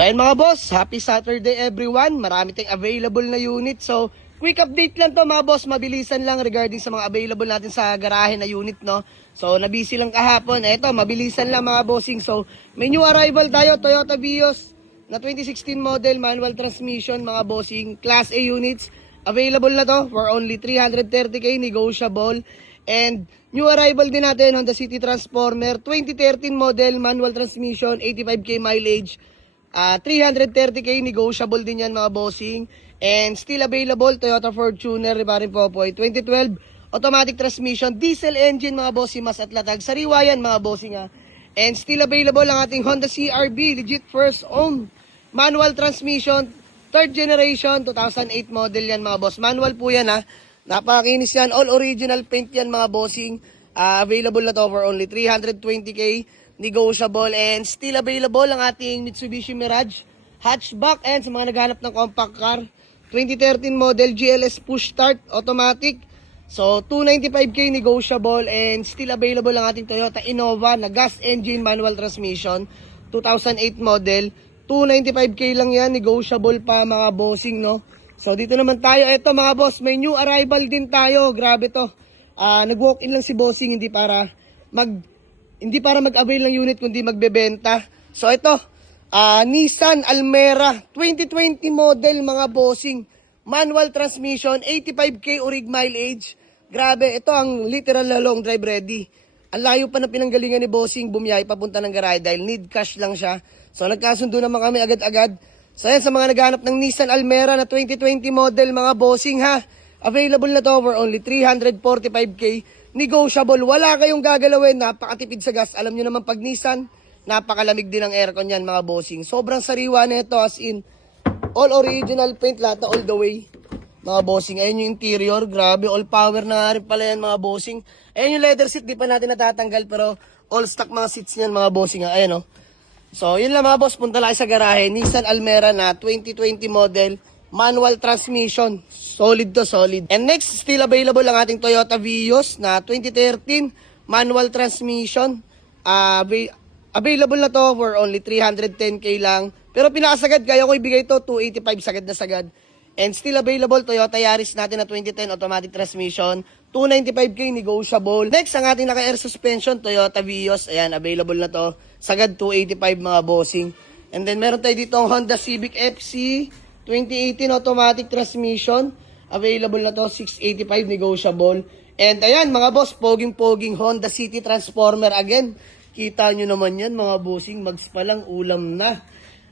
Ayun mga boss, happy Saturday everyone. Marami tayong available na unit. So, quick update lang to mga boss, mabilisan lang regarding sa mga available natin sa garahe na unit, no. So, nabisi lang kahapon. Eto, mabilisan lang mga bossing. So, may new arrival tayo, Toyota Vios na 2016 model, manual transmission mga bossing, Class A units. Available na to for only 330k, negotiable. And new arrival din natin, Honda City Transformer, 2013 model, manual transmission, 85k mileage. 330k, negotiable din yan mga bossing. And still available, Toyota Fortuner, Ribarin Popoy, 2012, automatic transmission, diesel engine mga bossing, mas at latag. Sariwa yan mga bossing ha. And still available ang ating Honda CR-V, legit first owned, manual transmission, third generation, 2008 model yan mga boss. Manual po yan ha. Napakakinis yan, all original paint yan mga bossing. Available na to for only 320k, negotiable, and still available ang ating Mitsubishi Mirage hatchback. And sa mga naghanap ng compact car, 2013 model, GLS push start automatic, so 295k, negotiable. And still available ang ating Toyota Innova na gas engine, manual transmission, 2008 model, 295k lang yan, negotiable pa mga bossing, no. So dito naman tayo, eto mga boss, may new arrival din tayo. Grabe to, nag-walk-in lang si bossing, hindi para mag-avail ng unit kundi magbebenta. So ito, Nissan Almera 2020 model mga bossing, manual transmission, 85k orig mileage. Grabe, ito ang literal na long drive ready. Ang layo pa na pinanggalingan ni bossing, bumiyay papunta ng garahe dahil need cash lang siya. So nagkasundo naman kami agad-agad. So yan, sa mga naghanap ng Nissan Almera na 2020 model mga bossing ha, available na to for only 345k, negotiable. Wala kayong gagalawin, napakatipid sa gas. Alam nyo naman pag Nissan, napakalamig din ang aircon yan mga bossing. Sobrang sariwa na ito, as in all original paint, lahat all the way mga bossing. Ayun yung interior, grabe, all power na rin pala yan mga bossing. Ayun yung leather seat, di pa natin natatanggal, pero all stock mga seats niyan mga bossing. Ayun o. So yun lang mga boss, punta lang sa garahe, Nissan Almera na 2020 model, manual transmission, solid to solid. And next, still available ang ating Toyota Vios na 2013 manual transmission. Available na to for only 310k lang. Pero pinakasagad, kaya ko ibigay to 285, sagad na sagad. And still available, Toyota Yaris natin na 2010 automatic transmission, 295k, negotiable. Next, ang ating naka-air suspension, Toyota Vios. Ayan, available na to. Sagad 285 mga bossing. And then meron tayo dito ang Honda Civic FC 2018 automatic transmission. Available na to, 685, negotiable. And ayan mga boss, poging-poging Honda City Transformer again. Kita nyo naman yan mga bossing, mags pa lang, ulam na.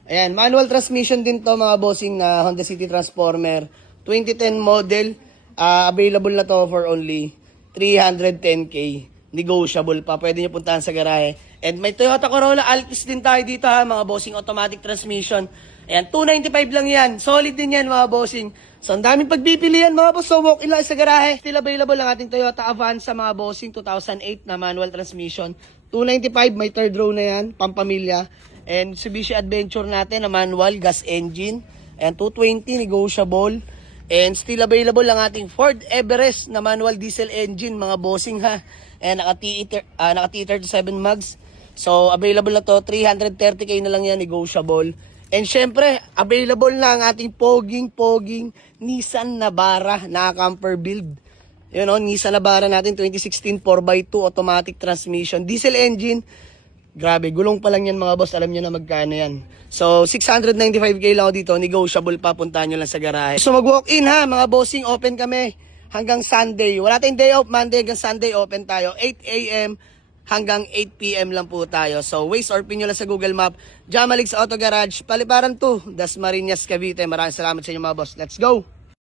Ayan, manual transmission din to mga bossing na Honda City Transformer 2010 model. Available na to for only 310k, negotiable pa. Pwede nyo puntahan sa garahe. And may Toyota Corolla Altis din tayo dito ha mga bossing, automatic transmission. Ayan, 295 lang yan. Solid din yan mga bossing. So, ang daming pagpipilian mga boss. So, walk in lang sa garahe. Still available ang ating Toyota Avanza mga bossing, 2008 na manual transmission. 295, may third row na yan, pampamilya. And Mitsubishi Adventure natin na manual, gas engine. Ayan, 220, negotiable. And still available ang ating Ford Everest na manual diesel engine mga bossing ha. And naka-T37 mags. So, available na to, 330k na lang yan, negotiable. And syempre, available na ang ating poging Nissan Navara na camper build. Yun o, Nissan Navara natin, 2016 4x2 automatic transmission, diesel engine. Grabe, gulong pa lang yan mga boss, alam nyo na magkano yan. So, 695k lang ako dito, negotiable pa, puntahan nyo lang sa garahe. So, mag-walk in ha, mga bossing, open kami hanggang Sunday. Wala tayong day off, Monday hanggang Sunday, open tayo. 8 a.m. hanggang 8 p.m. lang po tayo. So, Waze or pin nyo lang sa Google Map. Jamalix Auto Garage, Paliparan 2, Dasmariñas, Cavite. Maraming salamat sa inyo mga boss. Let's go!